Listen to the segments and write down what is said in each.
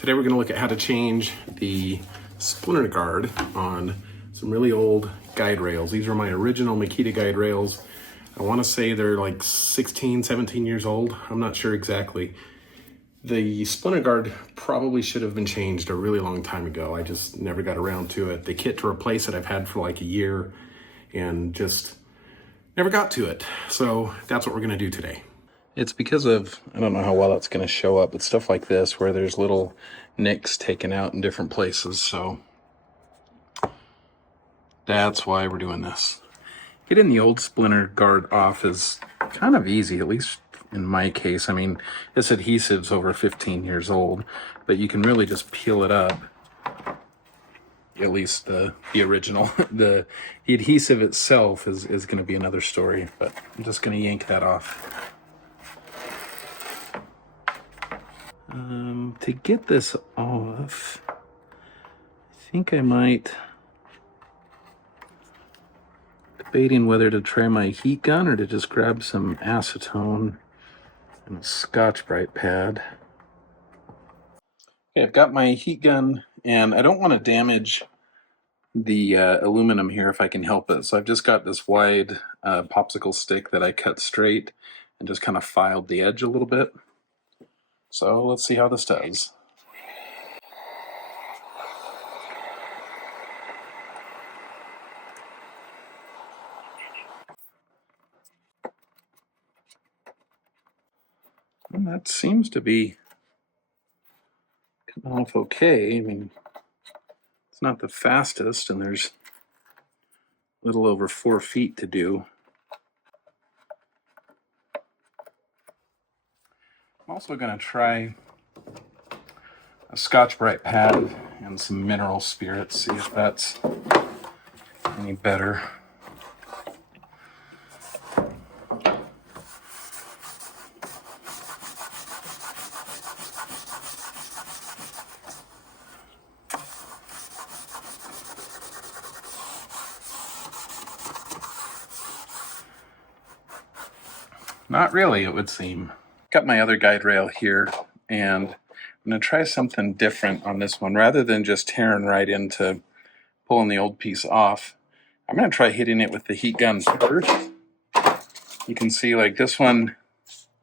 Today we're going to look at how to change the Splinterguard on some really old guide rails. These are my original Makita guide rails. I want to say they're like 16, 17 years old. I'm not sure exactly. The Splinterguard probably should have been changed a really long time ago. I just never got around to it. The kit to replace it I've had for like a year and just never got to it. So that's what we're going to do today. It's because of, I don't know how well that's going to show up, but stuff like this where there's little nicks taken out in different places. So that's why we're doing this. Getting the old Splinterguard off is kind of easy, at least in my case. I mean, this adhesive's over 15 years old, but you can really just peel it up. At least the original. The adhesive itself is going to be another story, but I'm just going to yank that off. To get this off, I think I might, debating whether to try my heat gun or to just grab some acetone and a Scotch-Brite pad. Okay, I've got my heat gun, and I don't want to damage the aluminum here if I can help it. So I've just got this wide popsicle stick that I cut straight and just kind of filed the edge a little bit. So let's see how this does. And that seems to be coming off okay. I mean, it's not the fastest, and there's a little over 4 feet to do. I'm also going to try a Scotch-Brite pad and some mineral spirits, see if that's any better. Not really, it would seem. Got my other guide rail here, and I'm going to try something different on this one. Rather than just tearing right into pulling the old piece off, I'm going to try hitting it with the heat gun first. You can see, like, this one,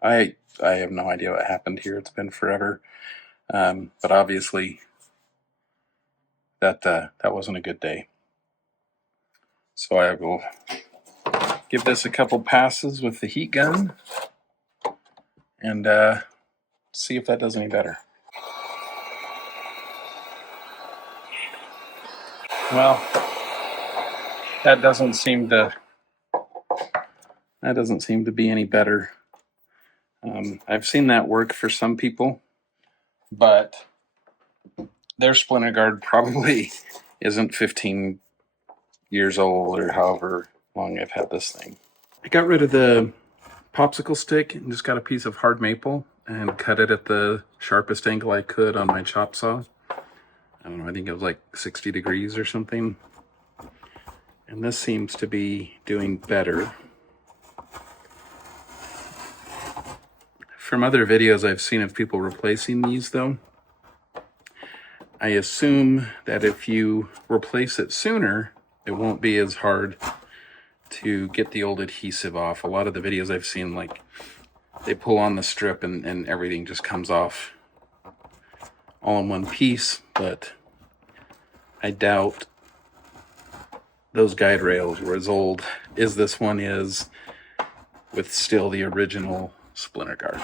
I have no idea what happened here. It's been forever. But obviously, that wasn't a good day. So I will give this a couple passes with the heat gun and see if that does any better. Well, that doesn't seem to be any better. I've seen that work for some people, but their Splinterguard probably isn't 15 years old or however long I've had this thing. I got rid of the popsicle stick and just got a piece of hard maple and cut it at the sharpest angle I could on my chop saw. I don't know, I think it was like 60 degrees or something. And this seems to be doing better. From other videos I've seen of people replacing these though, I assume that if you replace it sooner, it won't be as hard to get the old adhesive off. A lot of the videos I've seen, like, they pull on the strip and everything just comes off all in one piece, but I doubt those guide rails were as old as this one is with still the original Splinterguard.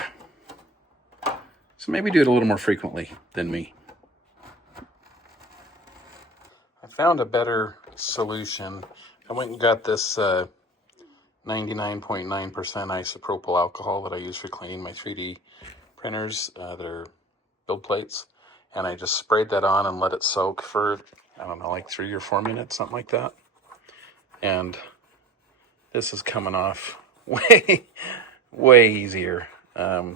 So maybe do it a little more frequently than me. I found a better solution. I went and got this 99.9% isopropyl alcohol that I use for cleaning my 3D printers, their build plates, and I just sprayed that on and let it soak for, I don't know, like 3 or 4 minutes, something like that. And this is coming off way easier. I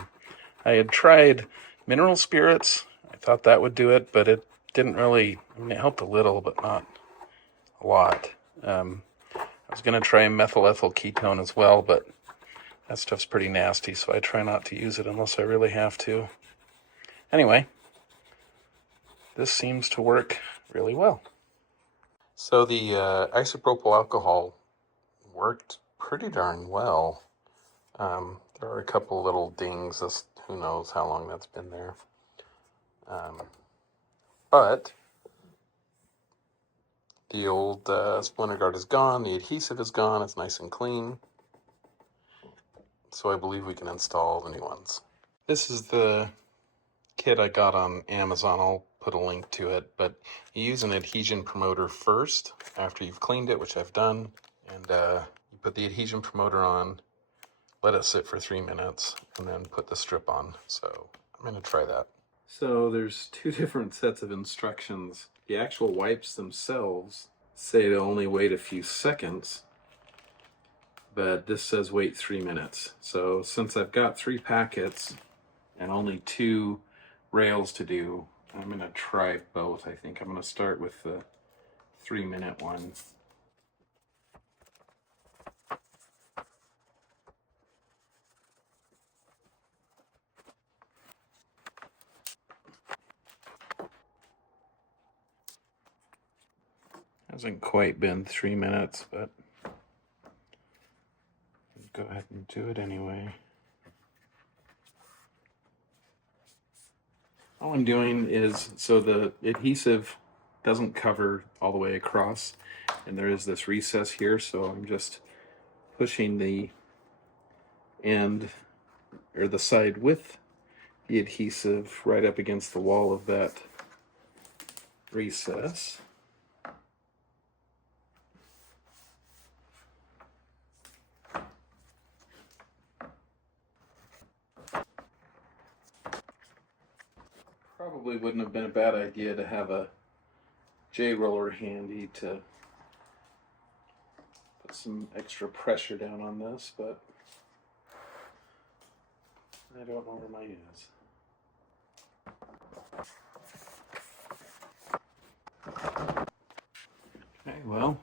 had tried mineral spirits. I thought that would do it, but it didn't really, I mean, it helped a little, but not a lot. I was going to try methyl ethyl ketone as well, but that stuff's pretty nasty, so I try not to use it unless I really have to. Anyway, this seems to work really well. So the isopropyl alcohol worked pretty darn well. There are a couple little dings, who knows how long that's been there. But the old Splinterguard is gone, the adhesive is gone, it's nice and clean. So I believe we can install the new ones. This is the kit I got on Amazon. I'll put a link to it, but you use an adhesion promoter first after you've cleaned it, which I've done, and you put the adhesion promoter on, let it sit for 3 minutes, and then put the strip on. So I'm going to try that. So there's two different sets of instructions. The actual wipes themselves say to only wait a few seconds, but this says wait 3 minutes. So since I've got 3 packets and only 2 rails to do, I'm going to try both. I think I'm going to start with the 3-minute one. Hasn't quite been 3 minutes, but go ahead and do it anyway. All I'm doing is, so the adhesive doesn't cover all the way across, and there is this recess here, so I'm just pushing the end, or the side with the adhesive right up against the wall of that recess. Probably wouldn't have been a bad idea to have a J-roller handy to put some extra pressure down on this, but I don't know where mine is. Okay, well,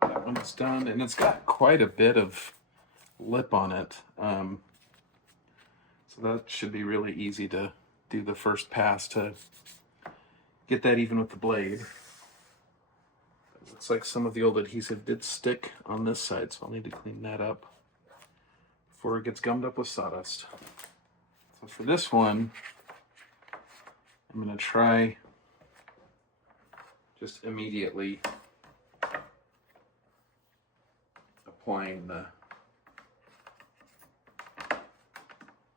that one's done, and it's got quite a bit of lip on it. So that should be really easy to do the first pass to get that even with the blade. It looks like some of the old adhesive did stick on this side, so I'll need to clean that up before it gets gummed up with sawdust. So for this one, I'm going to try just immediately applying the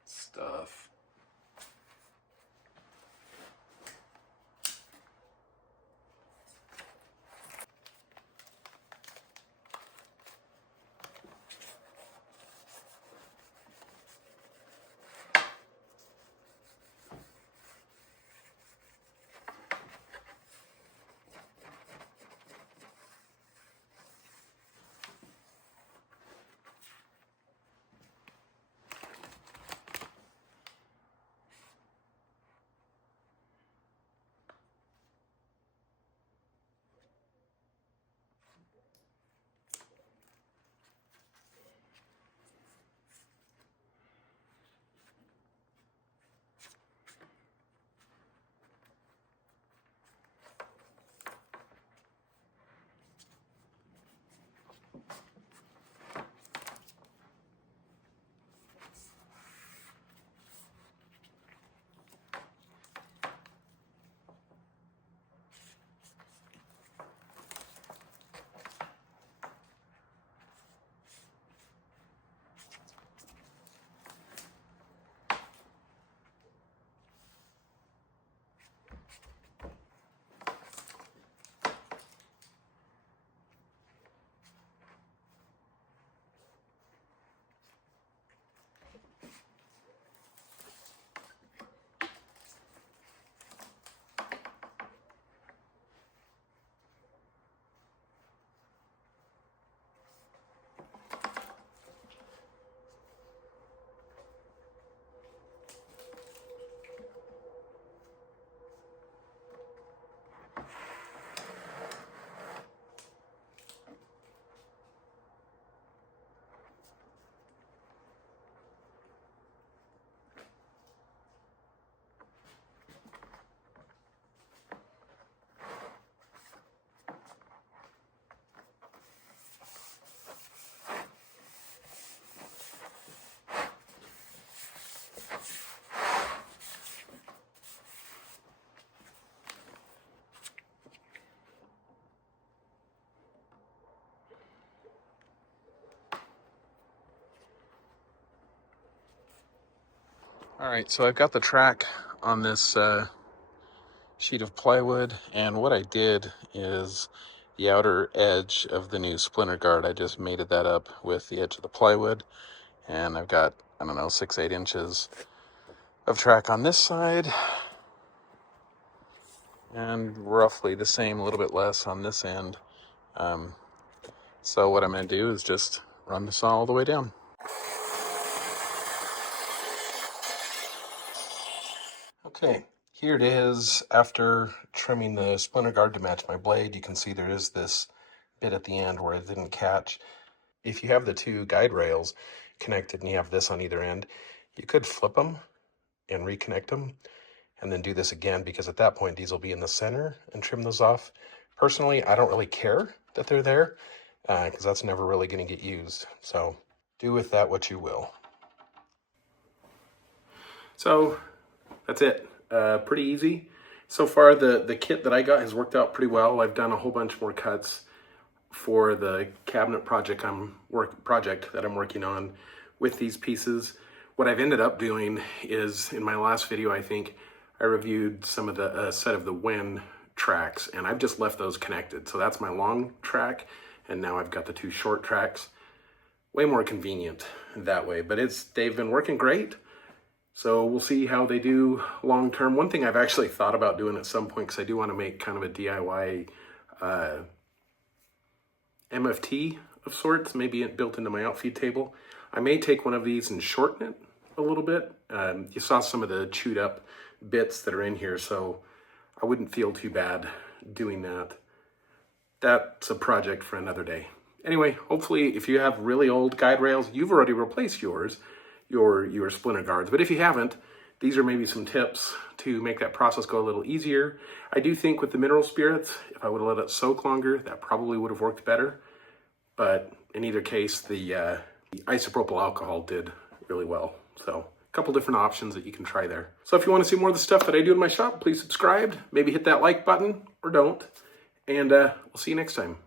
stuff. All right, so I've got the track on this sheet of plywood, and what I did is the outer edge of the new Splinterguard, I just mated that up with the edge of the plywood, and I've got, I don't know, 6-8 inches of track on this side, and roughly the same, a little bit less on this end. So what I'm going to do is just run the saw all the way down. Okay, here it is after trimming the splinter guard to match my blade. You can see there is this bit at the end where it didn't catch. If you have the two guide rails connected and you have this on either end, you could flip them and reconnect them and then do this again, because at that point these will be in the center, and trim those off. Personally, I don't really care that they're there because that's never really going to get used. So do with that what you will. So that's it. Pretty easy. So far, the kit that I got has worked out pretty well. I've done a whole bunch more cuts for the cabinet project that I'm working on with these pieces. What I've ended up doing is, in my last video, I think I reviewed some of the set of the Win tracks, and I've just left those connected. So that's my long track, and now I've got the two short tracks. Way more convenient that way, but they've been working great. So we'll see how they do long term. One thing I've actually thought about doing at some point, because I do want to make kind of a DIY MFT of sorts, maybe built into my outfeed table. I may take one of these and shorten it a little bit. You saw some of the chewed up bits that are in here, so I wouldn't feel too bad doing that. That's a project for another day. Anyway, hopefully if you have really old guide rails, you've already replaced your splinter guards. But if you haven't, these are maybe some tips to make that process go a little easier. I do think with the mineral spirits, if I would have let it soak longer, that probably would have worked better. But in either case, the isopropyl alcohol did really well. So a couple different options that you can try there. So if you want to see more of the stuff that I do in my shop, please subscribe, maybe hit that like button or don't, and we'll see you next time.